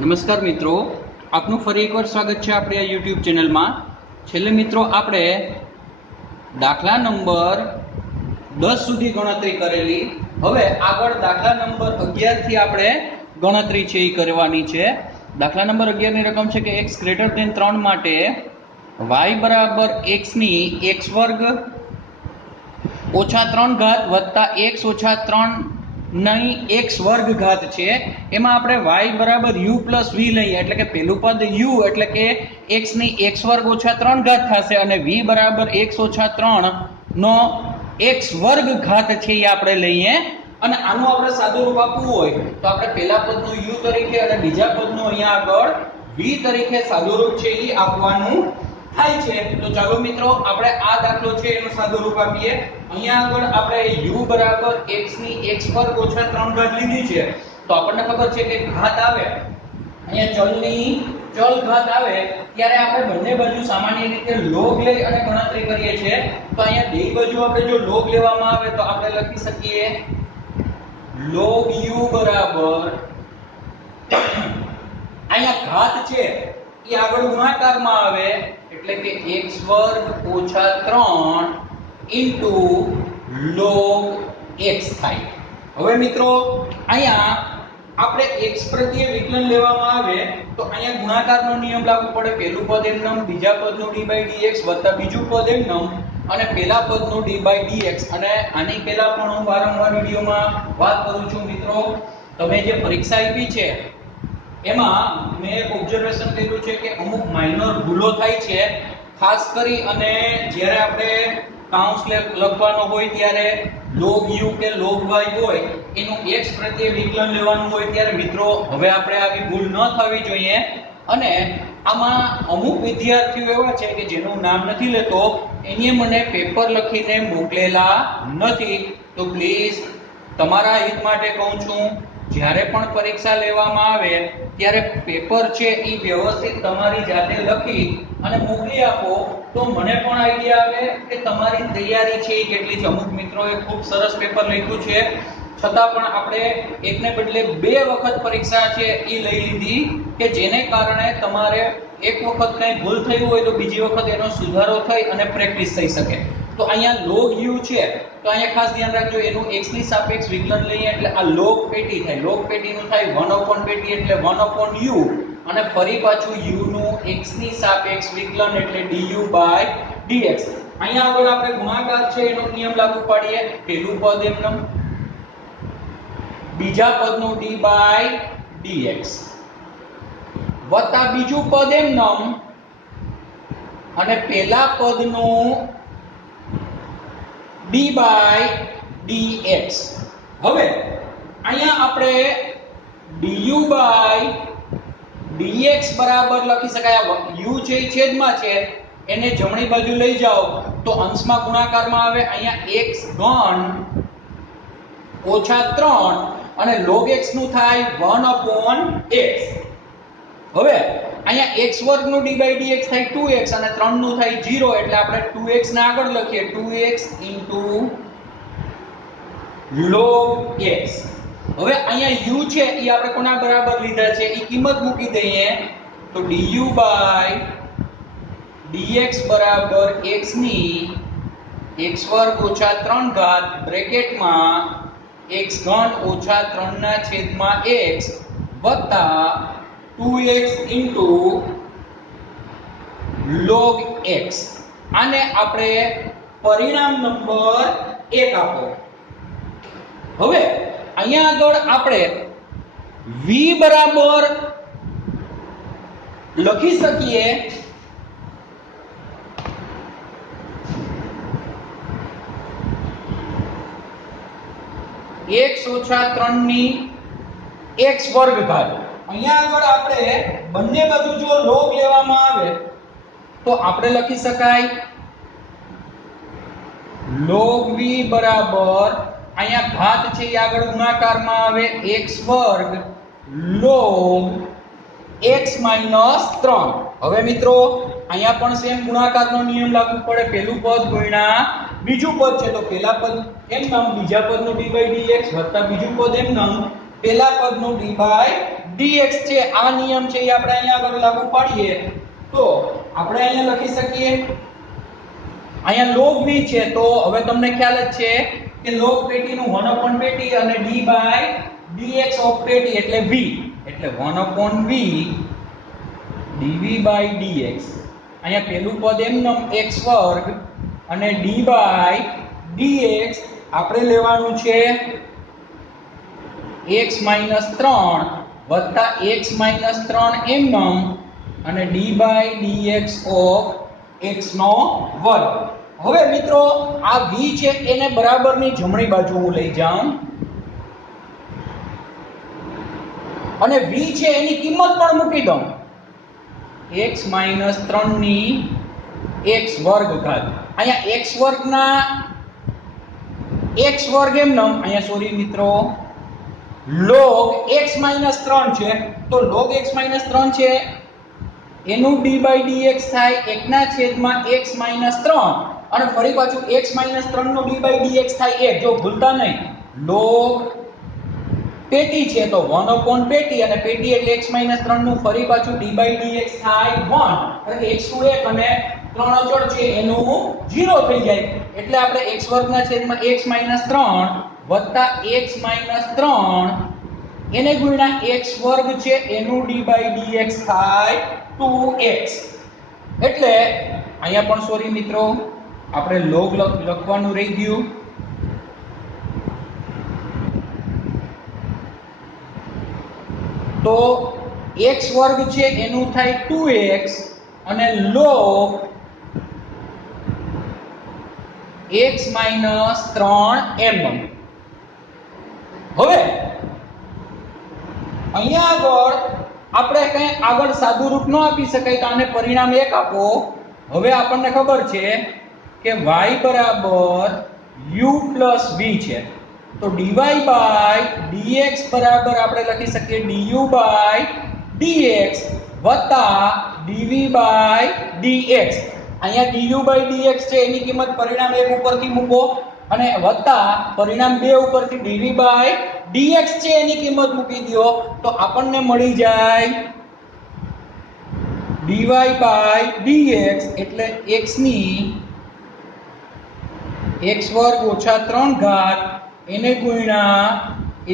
નમસ્કાર મિત્રો, આપનું ફરી એકવાર સ્વાગત છે આપણી આ યુટ્યુબ ચેનલમાં। છેલ્લે મિત્રો આપણે દાખલા નંબર 10 સુધી ગણતરી કરેલી। હવે આગળ દાખલા નંબર 11 થી આપણે ગણતરી છે એ કરવાની છે। દાખલા નંબર 11 ની રકમ છે કે x ગ્રેટર ધેન 3 માટે y બરાબર x ની x વર્ગ ઓછા 3 ઘાત વત્તા x ઓછા 3 नहीं x वर्ग घात छे। एमां आपणे y बराबर u प्लस v लईए एटले के पहेलुं पद u एटले के x नी x वर्ग ओछा 3 घात थशे अने v बराबर x ओछा 3 नो x वर्ग घात छे ए आपणे लईए अने आनुं आपणे सादुं रूप आपवुं होय तो आपणे पहिला पदनुं u तरीके अने बीजा पदनुं अहींया આગળ v तरीके सादुं रूप छे ए आपवानुं થાય છે। તો ચાલો મિત્રો આપણે આ દાખલો છે એનું સાદું રૂપ આપીએ। અહીંયા આગળ આપણે u બરાબર x ની x વર્ગ ઓછા 3 ઘાત લીધી છે તો આપણને ખબર છે કે ઘાત આવે અહીંયા ચલની ચલ ઘાત આવે ત્યારે આપણે બંને બાજુ સામાન્ય રીતે log લઈ અને ગણતરી કરીએ છીએ। તો અહીંયા બે બાજુ આપણે જો log લેવામાં આવે તો આપણે લખી શકીએ log u બરાબર અહીંયા ઘાત છે એ આગળ ગુણાકારમાં આવે એટલે કે x વર્ગ ઓછા 3 ઇન્ટુ log x થાય। હવે મિત્રો અહીંયા આપણે x પ્રત્યે વિકલન લેવામાં આવે તો અહીંયા ગુણાકારનો નિયમ લાગુ પડે। પહેલું પદ એમનેમ, બીજા પદનું d/dx વત્તા બીજું પદ એમનેમ અને પહેલા પદનું d/dx। અને આની પહેલા પણ હું વારંવાર વિડિયોમાં વાત કરું છું મિત્રો, તમે જે પરીક્ષા આપી છે એમાં મેં એક ઓબ્ઝર્વેશન કર્યું છે કે અમુક માઇનર ભૂલો થાય છે, ખાસ કરી અને જ્યારે આપણે કાઉન્સ લખવાનો હોય ત્યારે log u કે log y હોય એનું x પ્રત્યે વિકલન લેવાનું હોય ત્યારે મિત્રો હવે આપણે આવી ભૂલ ન થવી જોઈએ। અને આમાં અમુક વિદ્યાર્થીઓ એવા છે કે જેનું નામ નથી લેતો, એને મને પેપર લખીને મોકલેલા નથી। તો પ્લીઝ તમારા હિત માટે કહું છું, જ્યારે પણ પરીક્ષા લેવામાં આવે ત્યારે પેપર છે એ વ્યવસ્થિત તમારી જાતે લખી અને મોકલી આપો તો મને પણ આઈડિયા આવે કે તમારી તૈયારી છે એ કેટલી છે। અમુક મિત્રોએ ખૂબ સરસ પેપર લખ્યું છે છતાં પણ આપણે એકને બદલે બે વખત પરીક્ષા છે એ લઈ લીધી કે જેને કારણે તમારે એક વખત કંઈ ભૂલ થઈ હોય તો બીજી વખત એનો સુધારો થઈ અને પ્રેક્ટિસ થઈ શકે। તો અહીંયા log u છે તો અહીંયા ખાસ ધ્યાન રાખજો, એનું x ની સાપેક્ષ વિકલન લઈએ એટલે આ log પેટી થાય, log પેટીનું થાય 1 પેટી એટલે 1 u અને ફરી પાછું u નું x ની સાપેક્ષ વિકલન એટલે du/dx। અહીંયા આગળ આપણે ગુણાકાર છે એનો નિયમ લાગુ પાડીએ। પહેલું પદ એમનેમ, બીજા પદનું d/dx વત્તા બીજું પદ એમનેમ અને પહેલા પદનું d/dx। હવે અહીંયા આપણે du/dx બરાબર લખી શકાય। u છે એ છેદમાં છે એને જમણી બાજુ લઈ જાઓ તો અંશમાં ગુણાકારમાં આવે। અહીંયા x ઘન ઓછા 3 અને log x નું થાય 1/x। હવે અહીંયા x વર્ગનું d/dx થાય 2x અને 3 નું થાય 0 એટલે આપણે 2x ને આગળ લખીએ 2x log x। હવે અહીંયા u છે એ આપણે કોના બરાબર લીધા છે એ કિંમત મૂકી દઈએ તો du/dx બરાબર x ની x વર્ગ ઓછા 3 ઘાત બ્રેકેટમાં x ઘન ઓછા 3 ના છેદમાં x વત્તા 2x log x। આને આપણે પરિણામ નંબર 1 આપો। હવે અહીંયા આગળ આપણે v બરાબર લખી શકીએ x ઓછા 3 ની x વર્ગ ઘાત। અહીંયા આગળ આપણે બંને બાજુ જો log લેવામાં આવે તો આપણે લખી શકાય log v બરાબર અહીંયા ઘાત છે એ આગળ ગુણાકારમાં આવે x વર્ગ log x - 3। હવે મિત્રો અહીંયા પણ સેમ ગુણાકારનો નિયમ લાગુ પડે। પહેલું પદ ગુણ્યા બીજું પદ છે તો પહેલા પદ એમનેમ, બીજા પદનું d/dx વત્તા બીજું પદ એમનેમ, પહેલા પદનું d/dx। dx છે આ નિયમ છે એ આપણે અહીંયા આગળ લાગુ પાડીએ તો આપણે અહીંયા લખી શકીએ અહીંયા log v છે તો હવે તમને ખ્યાલ જ છે કે log પેટીનું 1 પેટી અને d/dx ઓફ પેટી એટલે v એટલે 1/v dv/dx અહીંયા પેલું પદ એમનું x વર્ગ અને d/dx આપણે લેવાનું છે x - 3 વત્તા x - 3 એમનું અને d/dx ઓફ x નો વર્ગ. હવે મિત્રો આ v છે એને બરાબરની જમણી બાજુ હું લઈ જાઉં અને v છે એની કિંમત પણ મૂકી દઉં x - 3 ની x વર્ગ ઘાત અહીંયા x વર્ગના x વર્ગ એમનું અહીંયા સોરી મિત્રો log x - 3 છે તો log x - 3 છે એનું d/dx થાય 1/x - 3 અને ફરી પાછું x - 3 નો d/dx થાય 1 જો ભૂલતા નહીં log પેટી છે તો 1 પેટી અને પેટી એટલે x - 3 નું ફરી પાછું d/dx થાય 1 એટલે x નું 1 અને 3 અચળ છે એનું 0 થઈ જાય એટલે આપણે x વર્ગના છેદમાં x - 3 વત્તા x - 3 એને ગુણ્યા x વર્ગ છે એનું d/dx થાય 2x એટલે અહીંયા પણ સોરી મિત્રો આપણે log લખવાનું રહી ગયું તો x વર્ગ છે એનું થાય 2x અને log x - 3 mm હવે અહીંયા આગળ આપણે કઈ આગળ સાદું રૂપ ન આપી શકાય તો આને પરિણામ 1 આપો હવે આપણને ખબર છે કે y બરાબર u + v છે તો dy/dx બરાબર આપણે લખી શકીએ du/dx વત્તા dv/dx અહીંયા du/dx છે એની કિંમત પરિણામ 1 ઉપરથી મૂકો અને વત્તા પરિણામ 2 ઉપરથી dv/dx છે એની કિંમત મૂકી દો તો આપણને મળી જાય dy/dx એટલે x ની x વર્ગ ઓછા 3 ઘાત એને ગુણ્યા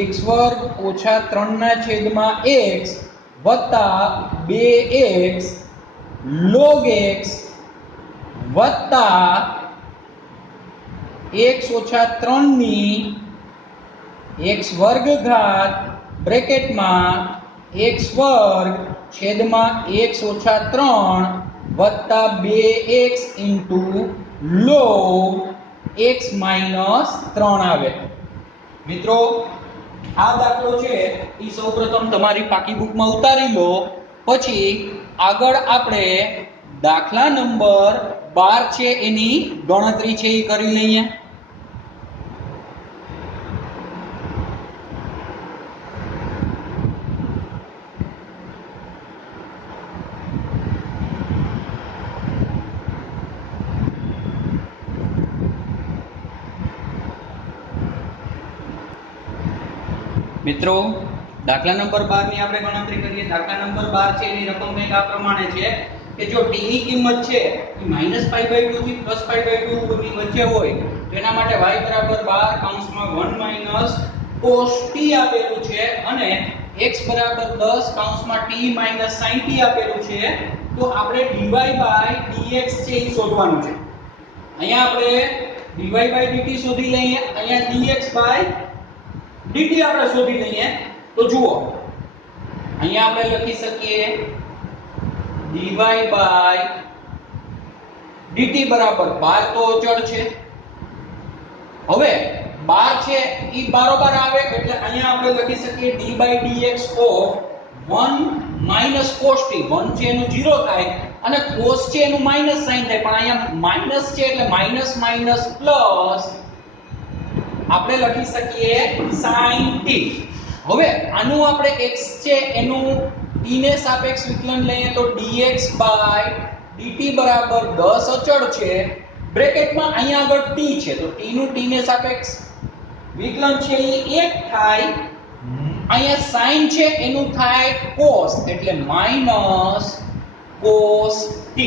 x વર્ગ ઓછા 3 ના છેદમાં x વત્તા 2x log x વત્તા x ઓછા 3 ની x વર્ગ ઘાત બ્રેકેટમાં x વર્ગ છેદમાં x ઓછા 3 વત્તા 2x ઇન્ટુ log x - 3 આવે મિત્રો આ દાખલો છે એ સૌપ્રથમ તમારી પાકી બુકમાં ઉતારી લો પછી આગળ આપણે દાખલા નંબર 12 છે એની ગણતરી છે એ કરી લઈએ મિત્રો દાખલા નંબર 12 ની આપણે ગણતરી કરીએ દાખલા નંબર 12 છે એની રકમ કંઈક આ પ્રમાણે છે કે જો t ની કિંમત છે એ -π/2 થી +π/2 ની વચ્ચે હોય તો એના માટે y બરાબર 12 કૌંસમાં 1 - cos t આપેલું છે અને x બરાબર 10 કૌંસમાં t - sin t આપેલું છે તો આપણે dy/dx છે એ શોધવાનું છે અહીંયા આપણે dy/dt શોધી લઈએ અહીંયા dx/dt આપણે શોધી લઈએ તો જુઓ અહીંયા આપણે લખી શકીએ dy/dt બરાબર 12 તો અચળ છે હવે 12 છે ઈ બરાબર આવે એટલે અહીંયા આપણે લખી શકીએ d/dx ઓફ 1 - cos t 1 છે એનું 0 થાય અને cos છે એનું માઈનસ સાઈન થાય પણ અહીંયા માઈનસ છે એટલે માઈનસ માઈનસ પ્લસ આપણે લખી શકીએ sin t હવે આનું આપણે x છે એનું t ને સાપેક્ષ વિકલન લઈએ તો dx/dt બરાબર 10 અચળ છે બ્રેકેટમાં અહીંયા આગળ t છે તો t નું t ને સાપેક્ષ વિકલન છે એ 1 થાય અહીંયા sin છે એનું થાય cos એટલે માઈનસ cos t.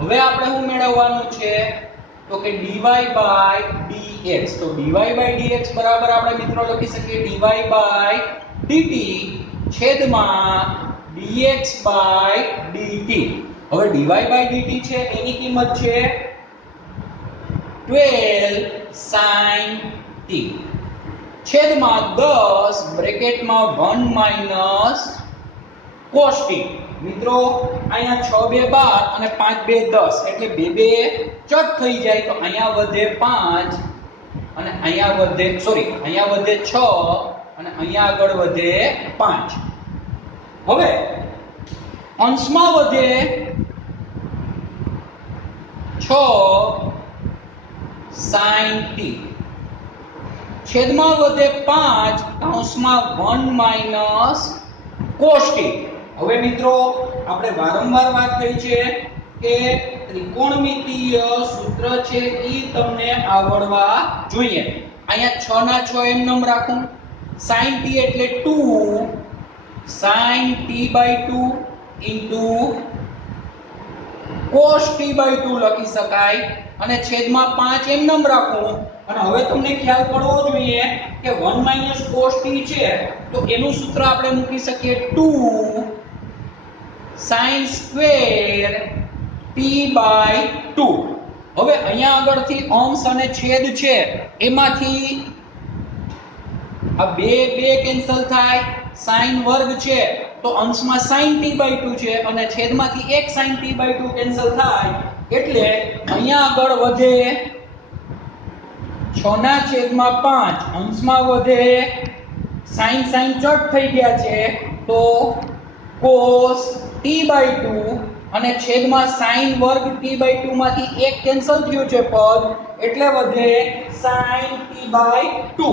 હવે આપણે શું મેળવવાનું છે તો કે dy by dx. તો dy by dx બરાબર આપણે મિત્રો લખી શકીએ dy by dt છેદમાં dx by dt. હવે dy by dt છે એની કિંમત છે 12 sin t છેદમાં 10 બ્રેકેટમાં 1 માઈનસ cos t. મિત્રો અહીંયા 6 2 12 અને 5 2 10 એટલે 2 2 ચટ થઈ જાય તો અહીંયા વધે 5 અને અહીંયા વધે અહીંયા વધે 6 અને અહીંયા આગળ વધે 5. હવે અંશમાં વધે 6 sin t છેદમાં વધે 5 કૌંસમાં 1 માઈનસ cos t. હવે મિત્રો આપણે વારંવાર વાત કરી છે કે ત્રિકોણમિતિય સૂત્ર છે ઈ તમને આવડવા જોઈએ. અહીંયા 6 ના 6 એમ નામ રાખું. sin t એટલે 2 sin t by 2 into cos t by 2 લખી શકાય અને છેદમાં 5 એમ નામ રાખું. અને હવે તમને ખ્યાલ પડવો જોઈએ કે 1 cos t છે તો એનું સૂત્ર આપણે મૂકી શકીએ 2 sin square t by 2. હવે અહીંયા આગળથી અંશ અને છેદ છે એમાંથી આ બે કેન્સલ થાય. sin વર્ગ છે તો અંશમાં sin t by 2 છે અને છેદમાંથી એક sin t by 2 કેન્સલ થાય એટલે અહીંયા આગળ વધે 6 ના છેદમાં 5 અંશમાં વધે sin ચટ થઈ ગયા છે તો cos t by 2 અને છેદમાં sin વર્ગ t by 2 માંથી એક કેન્સલ થયું છે પદ એટલે વધે sin t by 2.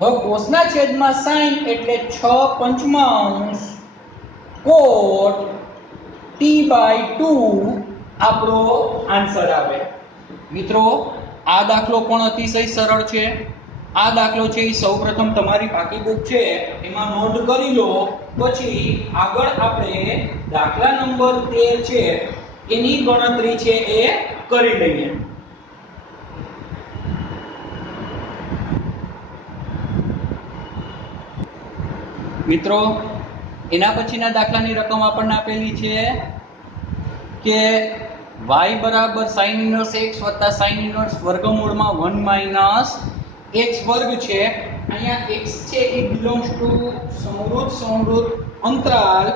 હવે cos ના છેદમાં sin એટલે 6 પંચમાંશ cot t by 2 આપણો આન્સર આવે. મિત્રો આ દાખલો પણ અતિશય સરળ છે. આ દાખલો છે એ સૌપ્રથમ તમારી બાકી બુક છે એમાં નોંધ કરી લો. પછી આગળ આપણે દાખલા નંબર 13 છે એની ગણતરી છે એ કરી લઈએ. મિત્રો એના પછીના દાખલાની રકમ આપણને આપેલી છે કે y બરાબર sin ઇન્વર્સ x વત્તા sin ઇન્વર્સ વર્ગમૂળમાં 1 માઈનસ x વર્ગ છે. અહીંયા x છે એ બિલોંગ્સ ટુ સમૃદ્ધ અંતરાલ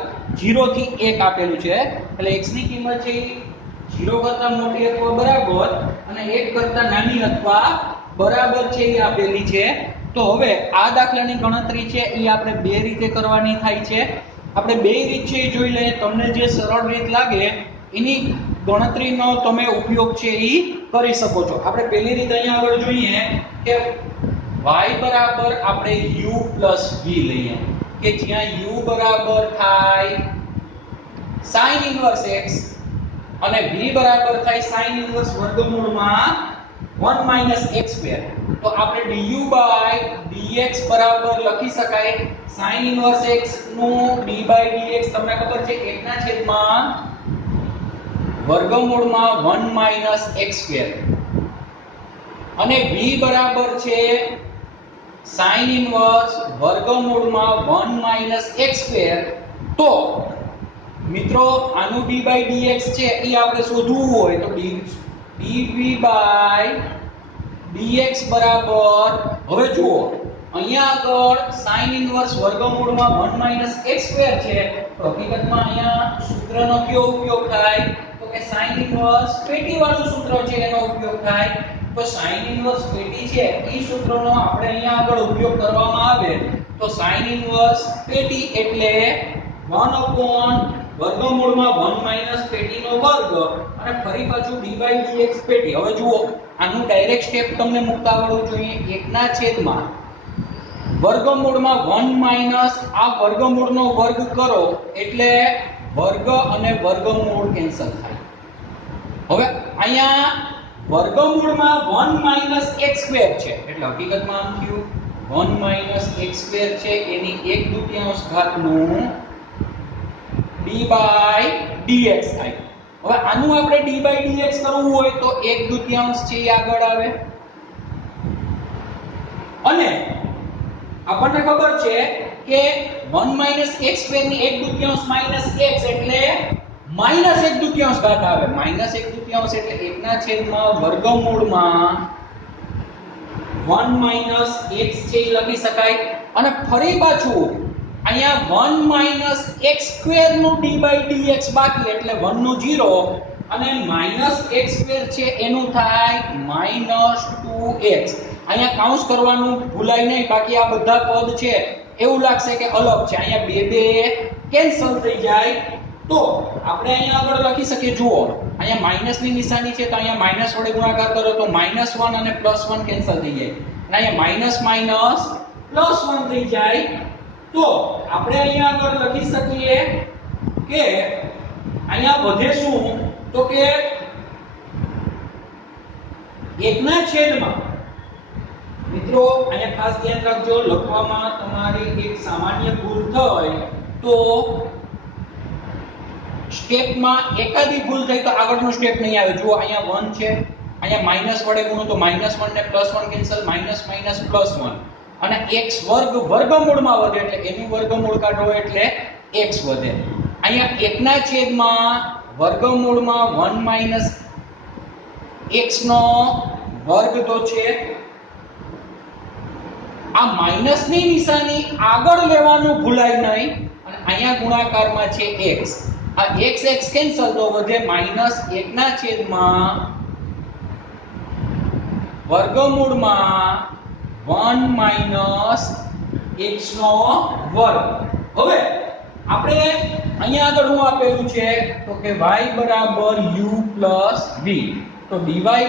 0 થી 1 આપેલું છે એટલે x ની કિંમત છે 0 કરતા મોટી અથવા બરાબર અને 1 કરતા નાની અથવા બરાબર છે એ આપેલી છે. તો હવે આ દાખલાની ગણતરી છે એ આપણે બે રીતે કરવાની થાય છે. આપણે બે રીત છે એ જોઈ લઈએ. તમને જે સરળ રીત લાગે એની ગણતરીનો તમે ઉપયોગ છે એ કરી શકો છો. આપણે પહેલી રીત અહીંયા આગળ જોઈએ કે y બરાબર આપણે u plus v લઈએ કે જ્યાં u બરાબર થાય sin ઇન્વર્સ x અને v બરાબર થાય sin ઇન્વર્સ વર્ગમૂળમાં 1 minus x square. તો આપણે du by dx બરાબર લખી શકાય sin ઇન્વર્સ x નું d by dx તમને ખબર છે 1 ના છેદમાં વર્ગમૂળમાં 1 minus x square અને v બરાબર છે sin ઇન્વર્સ વર્ગમૂળમાં 1 minus x square. તો મિત્રો આનું d by dx છે એ આપણે શોધવું હોય તો dv by dx બરાબર હવે જુઓ અહીંયા આગળ sin ઇન્વર્સ વર્ગમૂળમાં 1 minus x square છે. તો હકીકતમાં અહીંયા સૂત્રનો કયો ઉપયોગ થાય તો કે sin ઇન્વર્સ પેટી વાળું સૂત્ર છે એનો ઉપયોગ થાય. તો sin ઇન્વર્સ પેટી છે એ સૂત્રનો આપણે અહીંયા આગળ ઉપયોગ કરવામાં આવે તો sin ઇન્વર્સ પેટી એટલે 1 upon વર્ગમૂળમાં 1 minus પેટીનો વર્ગ અને ફરી પાછું d by dx પેટી. હવે જુઓ આનું ડાયરેક્ટ સ્ટેપ તમને મૂકતા આવડવું જોઈએ. 1 ના છેદમાં વર્ગમૂળમાં 1 minus આ વર્ગમૂળનો વર્ગ કરો એટલે વર્ગ અને વર્ગમૂળ કેન્સલ થાય. હવે અહીંયા વર્ગમૂળમાં 1 minus x square છે એટલે હકીકતમાં આમ થયું 1 માઇનસ x સ્ક્વેર છે એની 1/2 ઘાતનું d બાય dx થાય. હવે આનું આપણે d બાય dx કરવું હોય તો 1/2 છે એ આગળ આવે અને આપણને ખબર છે કે 1 માઇનસ x સ્ક્વેર ની 1/2 માઇનસ x એટલે માઇનસ 1/2 ઘાત આવે. માઇનસ 1/2 એટલે 1 ના છેદમાં વર્ગમૂળમાં 1 માઇનસ x છે એ લખી શકાય અને ફરી પાછું અહીંયા 1 માઇનસ x સ્ક્વેર નું d બાય dx બાકી એટલે 1 નું 0 અને માઇનસ x સ્ક્વેર છે એનું થાય માઇનસ 2x. અહીંયા કાઉન્સ કરવાનું ભૂલાય નહીં, બાકી આ બધા પદ છે એવું લાગશે કે અલગ છે. અહીંયા બે બે કેન્સલ થઈ જાય તો આપણે અહીંયા આગળ લખી શકીએ. જુઓ અહીંયા માઈનસ ની નિશાની છે તો અહીંયા માઈનસ વડે ગુણાકાર કરો તો -1 અને +1 કેન્સલ થઈ જાય અને અહીંયા માઈનસ માઈનસ +1 થઈ જાય. તો આપણે અહીંયા આગળ લખી શકીએ કે અહીંયા વધે શું તો કે 1 ના છેદમાં, મિત્રો અહીંયા ખાસ ધ્યાન રાખજો, લખવામાં તમારી એક સામાન્ય ભૂલ થાય તો સ્ટેપમાં એકાદી ભૂલ થઈ તો આગળનો સ્ટેપ નહીં આવે. જુઓ અહીંયા 1 છે, અહીંયા માઈનસ વડે ગુણો તો -1 ને +1 કેન્સલ, માઈનસ માઈનસ +1 અને x વર્ગ વર્ગમૂળમાં વધે એટલે એનું વર્ગમૂળ કાઢો એટલે x વધે. અહીંયા 1 ના છેદમાં વર્ગમૂળમાં 1 માઈનસ x નો વર્ગ તો છે. આ માઈનસ ની નિશાની આગળ લેવાનું ભૂલાય નહીં અને અહીંયા ગુણાકારમાં છે x. આ x x કેન્સલ તો વધે -1 ના છેદમાં વર્ગમૂળમાં 1 માઈનસ x નો વર્ગ. હવે આપણે અહીંયા આગળ શું આપેલું છે તો કે y બરાબર u plus v. તો dy by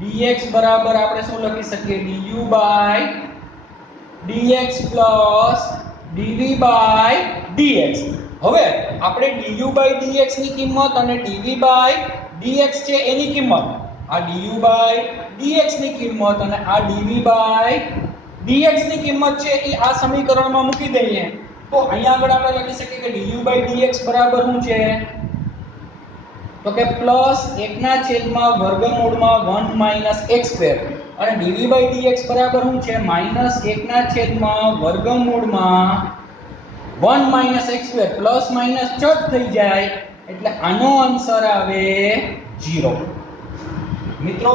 dx બરાબર આપણે શું લખી શકીએ du by dx plus dv by dx. હવે આપણે du by dx ની કિંમત અને dv by dx છે એની કિંમત, આ du by dx ની કિંમત અને આ dv by dx ની કિંમત છે એ આ સમીકરણમાં મૂકી દઈએ તો અહીંયા આગળ આપણે લખી શકીએ કે du by dx બરાબર શું છે તો કે +1 ના છેદમાં વર્ગમૂળમાં 1 માઈનસ x સ્ક્વેર અને dv by dx બરાબર શું છે -1 ના છેદમાં વર્ગમૂળમાં 1 minus x square plus minus ચટ થઈ જાય એટલે આનો આન્સર આવે 0. મિત્રો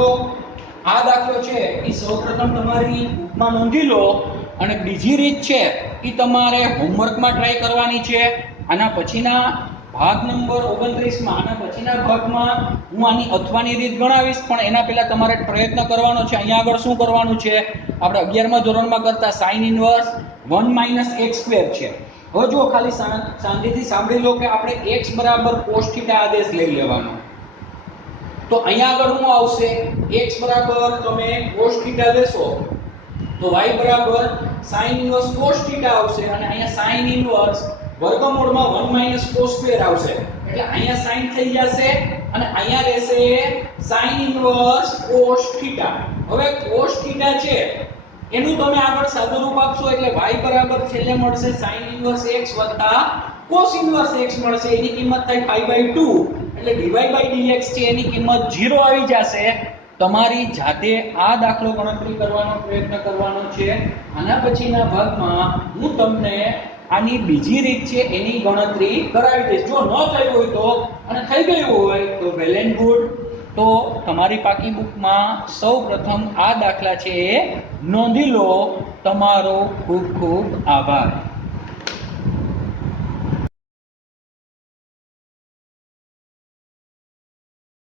આ દાખલો છે એ સૌપ્રથમ તમારી બુકમાં નોંધી લો અને બીજી રીત છે એ તમારે હોમવર્કમાં ટ્રાય કરવાની છે. આના પછીના ભાગ નંબર 29 માં આના પછીના ભાગમાં હું આની અથવાની રીત ગણાવીશ, પણ એના પહેલા તમારે પ્રયત્ન કરવાનો છે. અહીંયા આગળ શું કરવાનું છે આપણે 11મા ધોરણમાં કરતા sin inverse 1 minus x square છે. હવે જો ખાલી શાંતિથી સાંભળી લો કે આપણે x બરાબર cos θ આદેશ લઈ લેવાનો. તો અહીંયા આગળ શું આવશે x બરાબર તમે cos θ લેશો તો y બરાબર sin ઇન્વર્સ cos θ આવશે અને અહીંયા sin ઇન્વર્સ વર્ગમૂળમાં 1 માઈનસ cos સ્ક્વેર આવશે એટલે અહીંયા sin થઈ જશે અને અહીંયા રહેશે sin ઇન્વર્સ cos θ. હવે cos θ છે એનું તમે આગળ સાદું રૂપ આપશો એટલે y બરાબર છેલ્લે મળશે sin inverse x cos inverse x મળશે, એની કિંમત થાય π/2 એટલે dy by dx છે એની કિંમત 0 આવી જશે. તમારી જાતે આ દાખલો ગણતરી કરવાનો પ્રયત્ન કરવાનો છે. આના પછીના ભાગમાં હું તમને આની બીજી રીત છે એની ગણતરી કરાવી દઈશ. જો ન થયું હોય તો અને થઈ ગયું હોય તો વેલ એન્ડ ગુડ. તો તમારી પાકી બુકમાં સૌપ્રથમ આ દાખલા છે એ નોંધી લો. તમારો ખૂબ ખૂબ આભાર.